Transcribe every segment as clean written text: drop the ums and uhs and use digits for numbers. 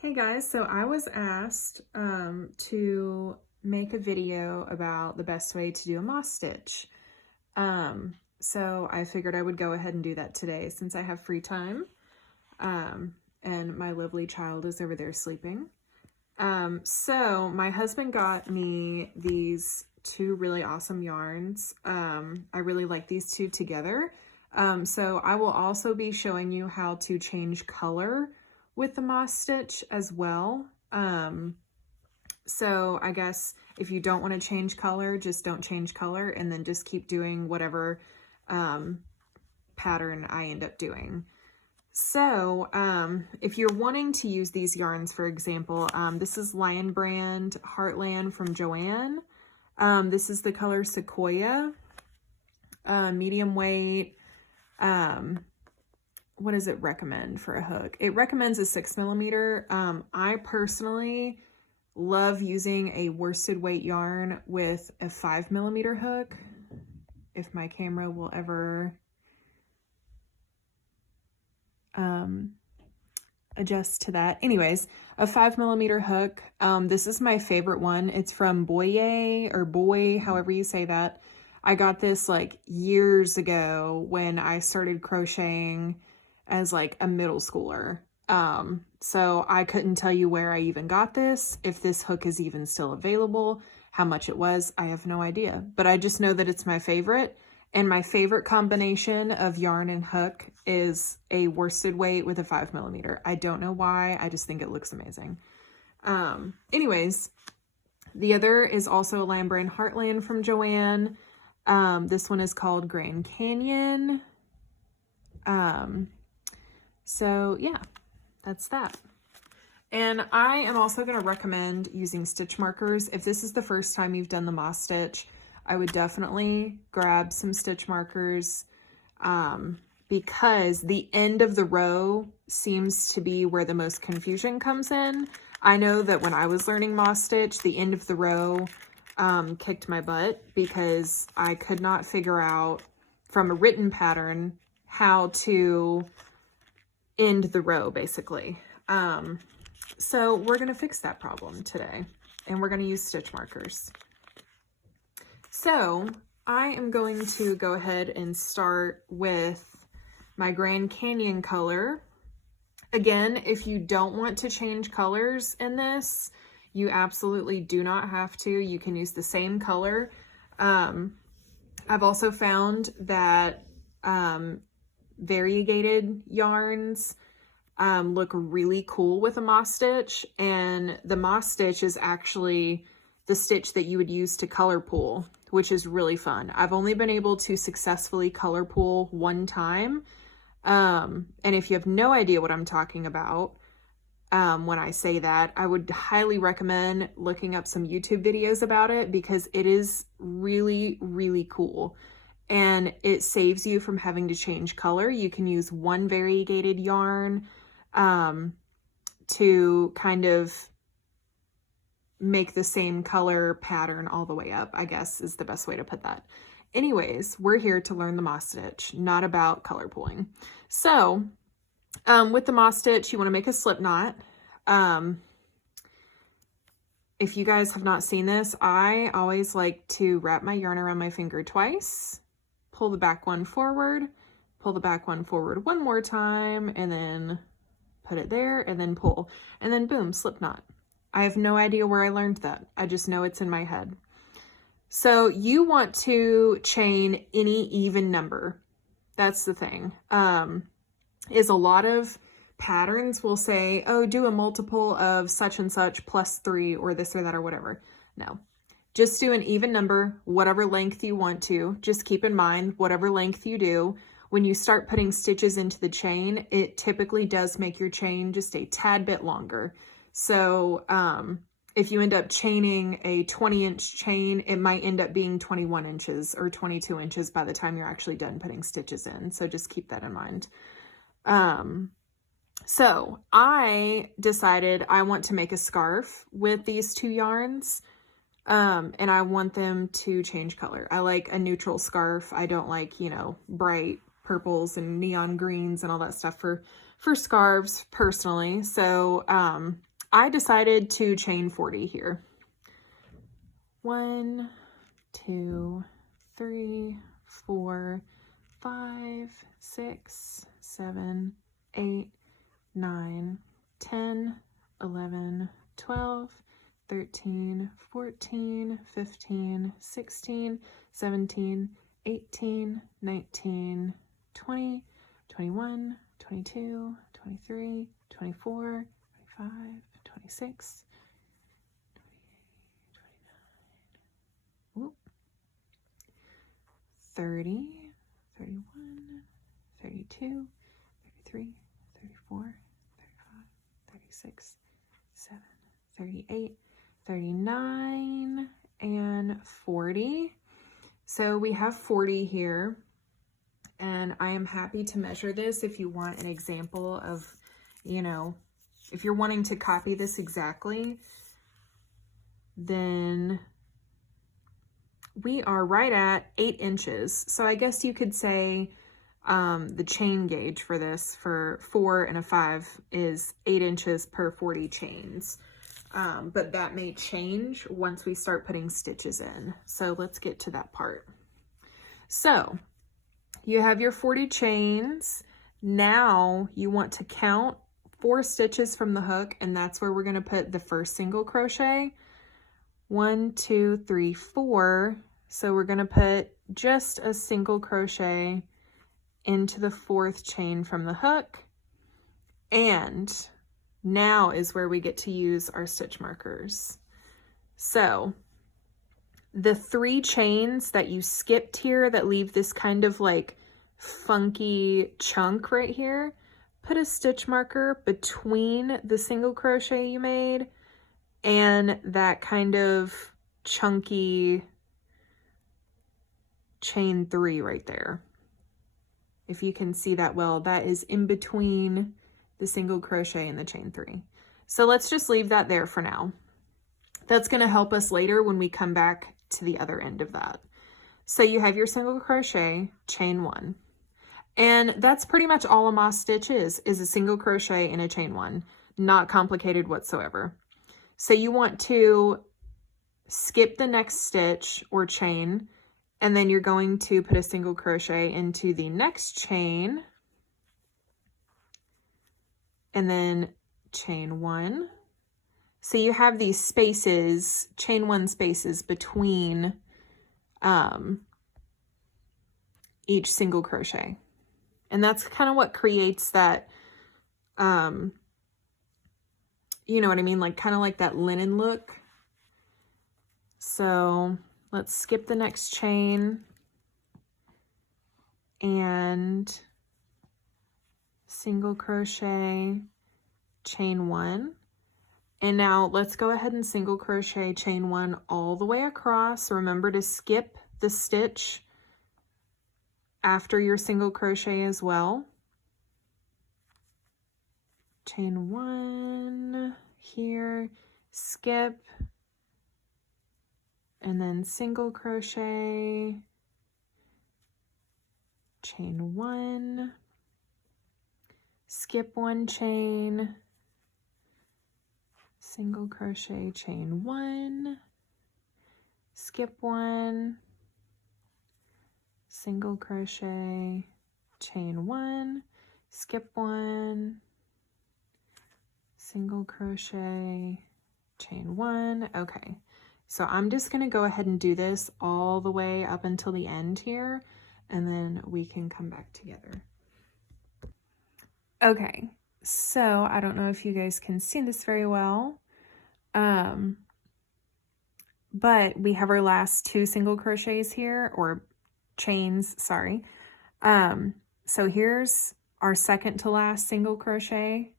Hey guys, so I was asked to make a video about the best way to do a moss stitch. So I figured I would go ahead and do that today since I have free time. And my lovely child is over there sleeping. So my husband got me these two really awesome yarns. I really like these two together. So I will also be showing you how to change color with the moss stitch as well. So I guess if you don't want to change color, just don't change color and then just keep doing whatever pattern I end up doing. So if you're wanting to use these yarns, for example, this is Lion Brand Heartland from Joann. This is the color Sequoia, medium weight. What does it recommend for a hook? It recommends a 6mm. I personally love using a worsted weight yarn with a 5mm hook. If my camera will ever adjust to that. Anyways, a 5mm hook. This is my favorite one. It's from Boye or Boy, however you say that. I got this like years ago when I started crocheting as like a middle schooler. So I couldn't tell you where I even got this, if this hook is even still available, how much it was, I have no idea. But I just know that it's my favorite. And my favorite combination of yarn and hook is a worsted weight with a 5mm. I don't know why, I just think it looks amazing. Anyways, the other is also a Lion Brand Heartland from Joann. This one is called Grand Canyon. So yeah, that's that. And I am also going to recommend using stitch markers. If this is the first time you've done the moss stitch, I would definitely grab some stitch markers because the end of the row seems to be where the most confusion comes in. I know that when I was learning moss stitch, the end of the row kicked my butt because I could not figure out from a written pattern how to end the row, basically. So we're going to fix that problem today, and we're going to use stitch markers. So I am going to go ahead and start with my Grand Canyon color. Again, if you don't want to change colors in this, you absolutely do not have to. You can use the same color. I've also found that variegated yarns look really cool with a moss stitch, and the moss stitch is actually the stitch that you would use to color pool, which is really fun. I've only been able to successfully color pool one time, and if you have no idea what I'm talking about when I say that, I would highly recommend looking up some YouTube videos about it because it is really, really cool. And it saves you from having to change color. You can use one variegated yarn to kind of make the same color pattern all the way up, I guess is the best way to put that. Anyways, we're here to learn the moss stitch, not about color pooling. So with the moss stitch, you want to make a slip knot. If you guys have not seen this, I always like to wrap my yarn around my finger twice, pull the back one forward, pull the back one forward one more time, and then put it there, and then pull, and then boom, slip knot. I have no idea where I learned that. I just know it's in my head. So you want to chain any even number. That's the thing. Is a lot of patterns will say, oh, do a multiple of such and such plus 3 or this or that or whatever. No, just do an even number, whatever length you want to. Just keep in mind, whatever length you do, when you start putting stitches into the chain, it typically does make your chain just a tad bit longer. So if you end up chaining a 20-inch chain, it might end up being 21 inches or 22 inches by the time you're actually done putting stitches in. So just keep that in mind. So I decided I want to make a scarf with these two yarns, and I want them to change color. I like a neutral scarf. I don't like, you know, bright purples and neon greens and all that stuff for scarves personally. So, I decided to chain 40 here. 1, 2, 3, 4, 5, 6, 7, 8, 9, 10, 11, 12, 13, 14, 15, 16, 17, 18, 19, 20, 21, 22, 23, 24, 25, 26, 28, 29, 30, 31, 32, 33, 34, 35, 36, 7, 38, 39, and 40. So we have 40 here, and I am happy to measure this if you want an example of, you know, if you're wanting to copy this exactly, then we are right at 8 inches. So I guess you could say the chain gauge for this for 4 and a 5 is 8 inches per 40 chains. But that may change once we start putting stitches in. So let's get to that part. So you have your 40 chains. Now you want to count 4 stitches from the hook, and that's where we're going to put the first single crochet. 1, 2, 3, 4. So we're going to put just a single crochet into the 4th chain from the hook. And now is where we get to use our stitch markers. So the 3 chains that you skipped here that leave this kind of like funky chunk right here, put a stitch marker between the single crochet you made and that kind of chunky chain 3 right there. If you can see that well, that is in between the single crochet and the chain 3. So let's just leave that there for now. That's going to help us later when we come back to the other end of that. So you have your single crochet, chain 1. And that's pretty much all a moss stitch is a single crochet and a chain 1. Not complicated whatsoever. So you want to skip the next stitch or chain, and then you're going to put a single crochet into the next chain, and then chain 1. So you have these spaces, chain 1 spaces between each single crochet. And that's kind of what creates that, you know what I mean? Like kind of like that linen look. So let's skip the next chain and single crochet, chain 1. And now let's go ahead and single crochet chain 1 all the way across. Remember to skip the stitch after your single crochet as well. Chain 1 here, skip, and then single crochet, chain 1, skip 1 chain, single crochet, chain 1, skip 1, single crochet, chain 1, skip 1, single crochet, chain 1. Okay, so I'm just going to go ahead and do this all the way up until the end here, and then we can come back together. Okay, so I don't know if you guys can see this very well, but we have our last 2 single crochets here, or chains, sorry. So here's our second to last single crochet.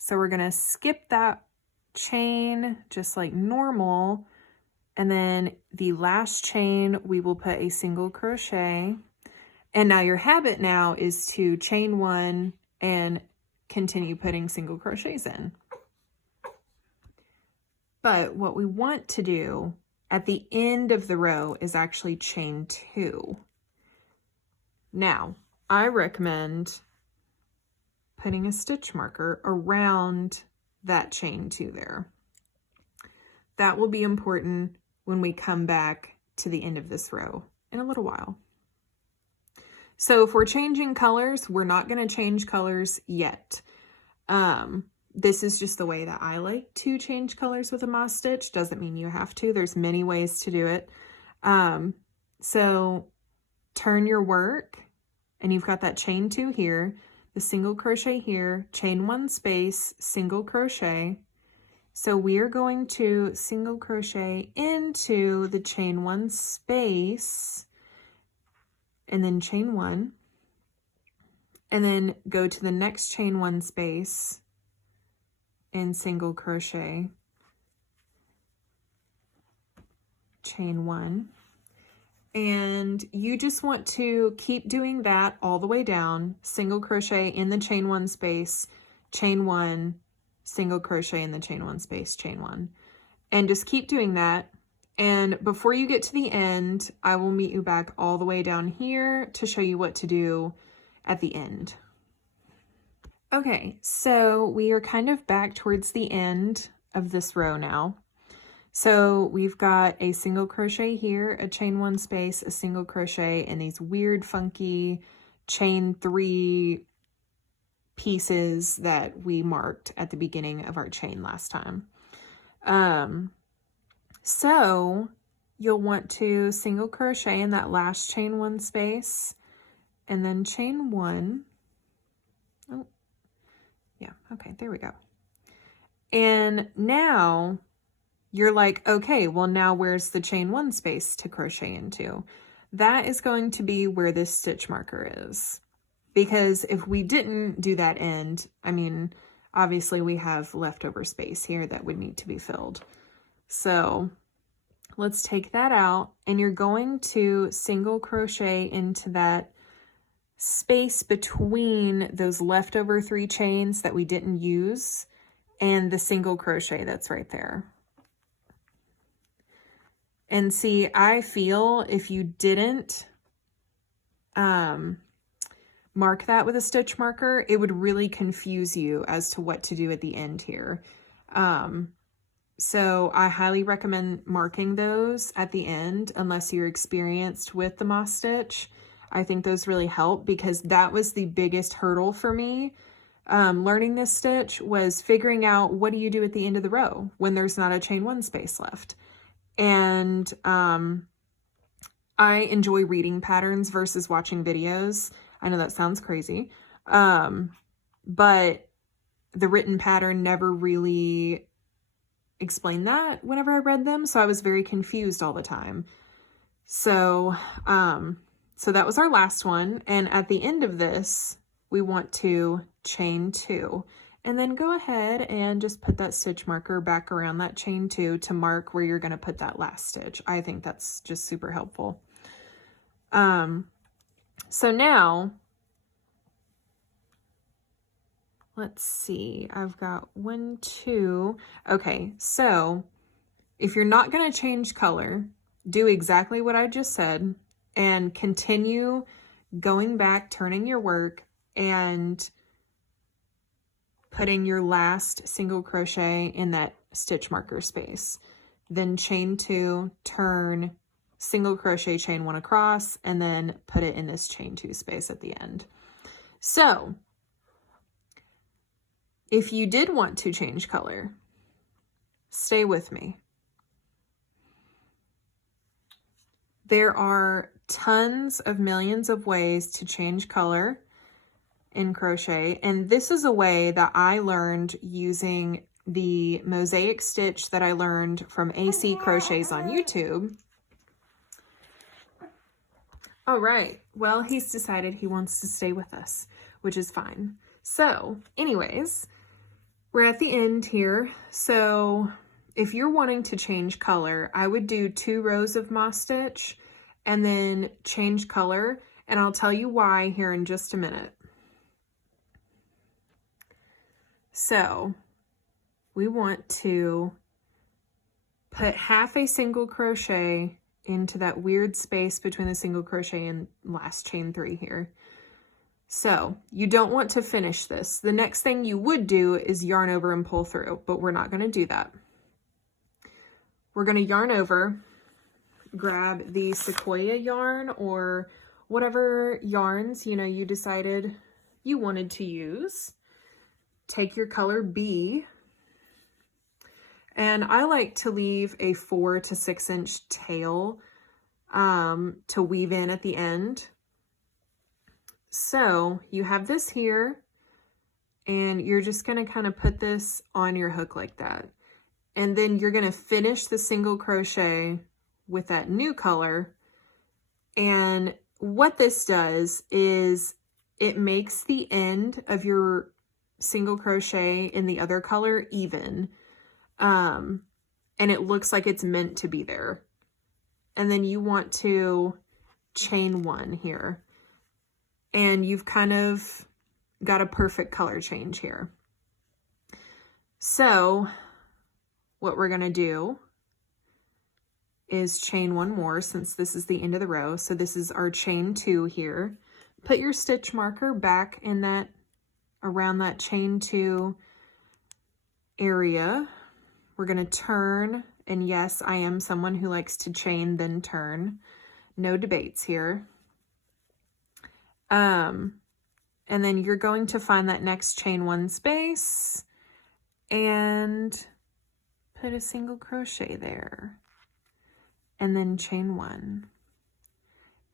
So we're going to skip that chain just like normal, and then the last chain we will put a single crochet. And now your habit now is to chain 1 and continue putting single crochets in. But what we want to do at the end of the row is actually chain 2. Now, I recommend putting a stitch marker around that chain 2 there. That will be important when we come back to the end of this row in a little while. So if we're changing colors, we're not going to change colors yet. This is just the way that I like to change colors with a moss stitch. Doesn't mean you have to. There's many ways to do it. So turn your work, and you've got that chain 2 here, the single crochet here, chain 1 space, single crochet. So we are going to single crochet into the chain 1 space, and then chain 1, and then go to the next chain 1 space and single crochet, chain 1. And you just want to keep doing that all the way down, single crochet in the chain 1 space, chain 1, single crochet in the chain 1 space, chain 1, and just keep doing that. And before you get to the end, I will meet you back all the way down here to show you what to do at the end. Okay, so we are kind of back towards the end of this row now. So we've got a single crochet here, a chain 1 space, a single crochet, and these weird funky chain 3 pieces that we marked at the beginning of our chain last time. So you'll want to single crochet in that last chain 1 space, and then chain 1. Oh, yeah, okay, there we go. And now you're like, okay, well now where's the chain 1 space to crochet into? That is going to be where this stitch marker is. Because if we didn't do that end, I mean, obviously we have leftover space here that would need to be filled. So let's take that out, and you're going to single crochet into that space between those leftover 3 chains that we didn't use and the single crochet that's right there. And see, I feel if you didn't mark that with a stitch marker, it would really confuse you as to what to do at the end here. So I highly recommend marking those at the end unless you're experienced with the moss stitch. I think those really help, because that was the biggest hurdle for me. Learning this stitch was figuring out, what do you do at the end of the row when there's not a chain 1 space left? And I enjoy reading patterns versus watching videos. I know that sounds crazy, but the written pattern never really explained that whenever I read them, so I was very confused all the time. So so that was our last one, and at the end of this we want to chain 2, and then go ahead and just put that stitch marker back around that chain 2 to mark where you're going to put that last stitch. I think that's just super helpful. So now let's see, I've got 1, 2. Okay, so if you're not going to change color, do exactly what I just said and continue going back, turning your work, and putting your last single crochet in that stitch marker space. Then chain 2, turn, single crochet, chain 1 across, and then put it in this chain 2 space at the end. So if you did want to change color, stay with me. There are tons of millions of ways to change color in crochet, and this is a way that I learned using the mosaic stitch that I learned from AWCrochets on YouTube. All right, well, he's decided he wants to stay with us, which is fine. So anyways, we're at the end here. So if you're wanting to change color, I would do 2 rows of moss stitch and then change color, and I'll tell you why here in just a minute. So we want to put half a single crochet into that weird space between the single crochet and last chain 3 here. So you don't want to finish this. The next thing you would do is yarn over and pull through, but we're not going to do that. We're going to yarn over, grab the Sequoia yarn or whatever yarns, you know, you decided you wanted to use. Take your color B, and I like to leave a 4 to 6 inch tail to weave in at the end. So you have this here, and you're just going to kind of put this on your hook like that. And then you're going to finish the single crochet with that new color. And what this does is it makes the end of your single crochet in the other color even. And it looks like it's meant to be there. And then you want to chain 1 here. And you've kind of got a perfect color change here. So what we're going to do is chain 1 more, since this is the end of the row. So this is our chain 2 here. Put your stitch marker back in that, around that chain 2 area. We're going to turn, and yes, I am someone who likes to chain then turn. No debates here. And then you're going to find that next chain 1 space and put a single crochet there, and then chain 1.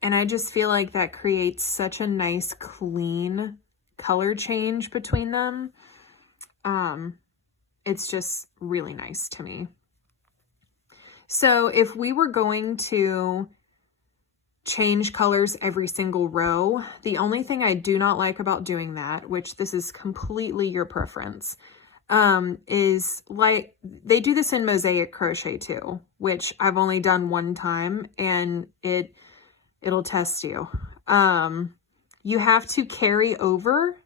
And I just feel like that creates such a nice clean color change between them. It's just really nice to me. So if we were going to change colors every single row, the only thing I do not like about doing that, which this is completely your preference, is like they do this in mosaic crochet too, which I've only done one time, and it'll test you. You have to carry over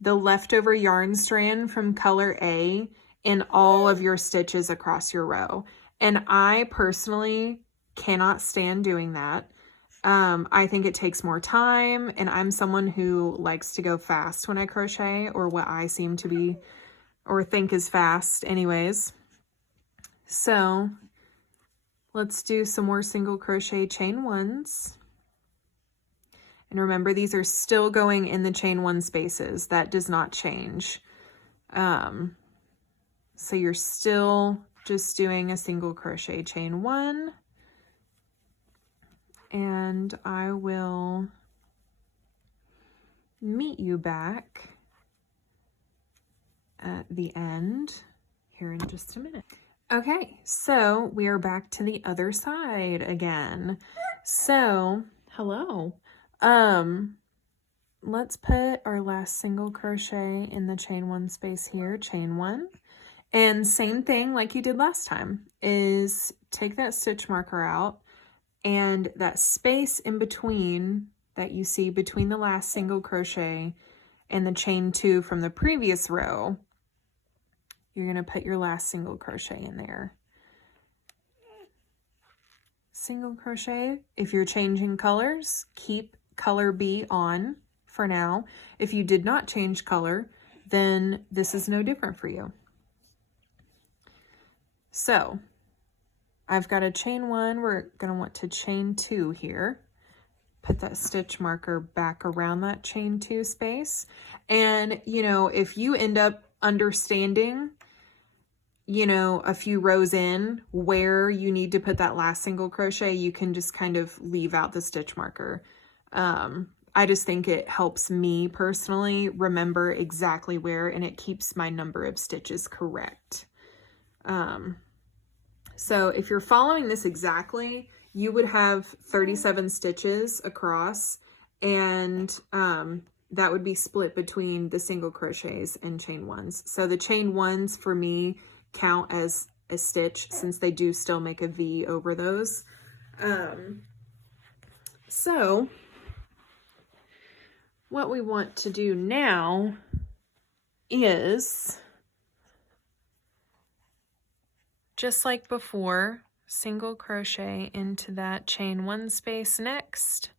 the leftover yarn strand from color A in all of your stitches across your row. And I personally cannot stand doing that. I think it takes more time, and I'm someone who likes to go fast when I crochet, or what I seem to be or think is fast anyways. So let's do some more single crochet chain 1s. And remember, these are still going in the chain 1 spaces. That does not change. So you're still just doing a single crochet chain 1. And I will meet you back at the end here in just a minute. Okay, so we are back to the other side again. So, hello. Let's put our last single crochet in the chain 1 space here, chain 1. And same thing like you did last time, is take that stitch marker out, and that space in between that you see between the last single crochet and the chain 2 from the previous row, you're going to put your last single crochet in there. Single crochet. If you're changing colors, keep color B on for now. If you did not change color, then this is no different for you. So I've got a chain 1. We're going to want to chain 2 here. Put that stitch marker back around that chain 2 space. And, you know, if you end up understanding, you know, a few rows in where you need to put that last single crochet, you can just kind of leave out the stitch marker. I just think it helps me personally remember exactly where, and it keeps my number of stitches correct. So if you're following this exactly, you would have 37 stitches across, and that would be split between the single crochets and chain 1s. So the chain 1s for me count as a stitch, since they do still make a V over those. So what we want to do now is, just like before, single crochet into that chain 1 space next,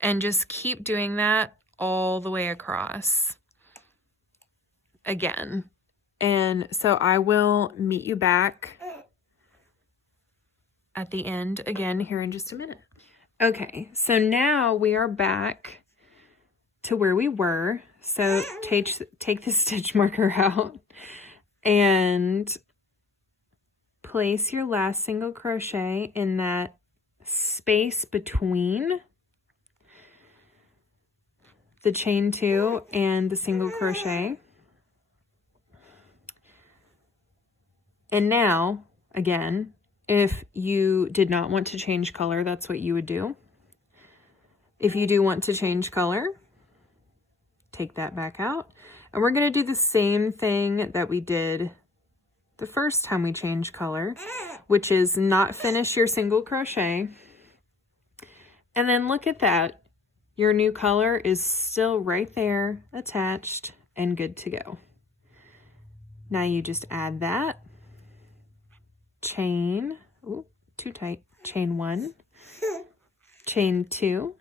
and just keep doing that all the way across again. And so I will meet you back at the end again here in just a minute. Okay, so now we are back to where we were. So take the stitch marker out and place your last single crochet in that space between the chain 2 and the single crochet. And now, again, if you did not want to change color, that's what you would do. If you do want to change color, take that back out. And we're going to do the same thing that we did the first time we changed color, which is not finish your single crochet. And then look at that. Your new color is still right there, attached, and good to go. Now you just add that. Chain, ooh, too tight, chain 1, chain 2,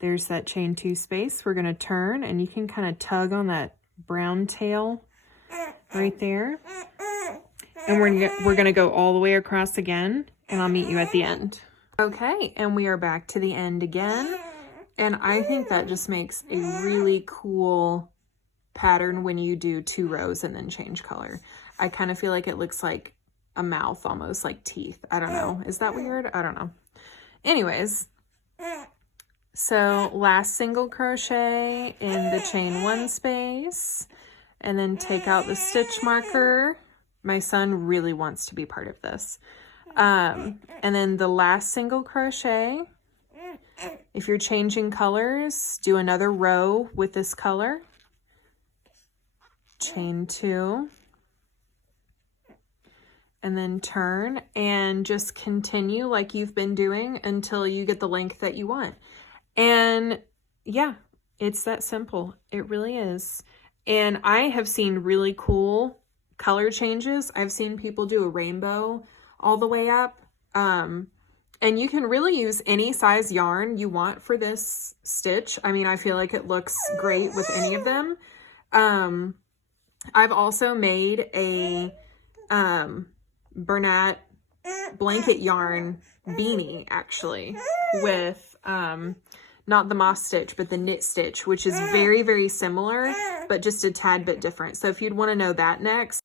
there's that chain 2 space. We're going to turn, and you can kind of tug on that brown tail right there, and we're going to go all the way across again, and I'll meet you at the end. Okay, and we are back to the end again, and I think that just makes a really cool pattern when you do 2 rows and then change color. I kind of feel like it looks like a mouth, almost like teeth. I don't know. Is that weird? I don't know. Anyways, so last single crochet in the chain 1 space, and then take out the stitch marker. My son really wants to be part of this. And then the last single crochet. If you're changing colors, do another row with this color. Chain 2. And then turn and just continue like you've been doing until you get the length that you want. And yeah, it's that simple. It really is. And I have seen really cool color changes. I've seen people do a rainbow all the way up. And you can really use any size yarn you want for this stitch. I mean, I feel like it looks great with any of them. I've also made a Bernat blanket yarn beanie, actually, with not the moss stitch, but the knit stitch, which is very, very similar, but just a tad bit different. So if you'd want to know that next,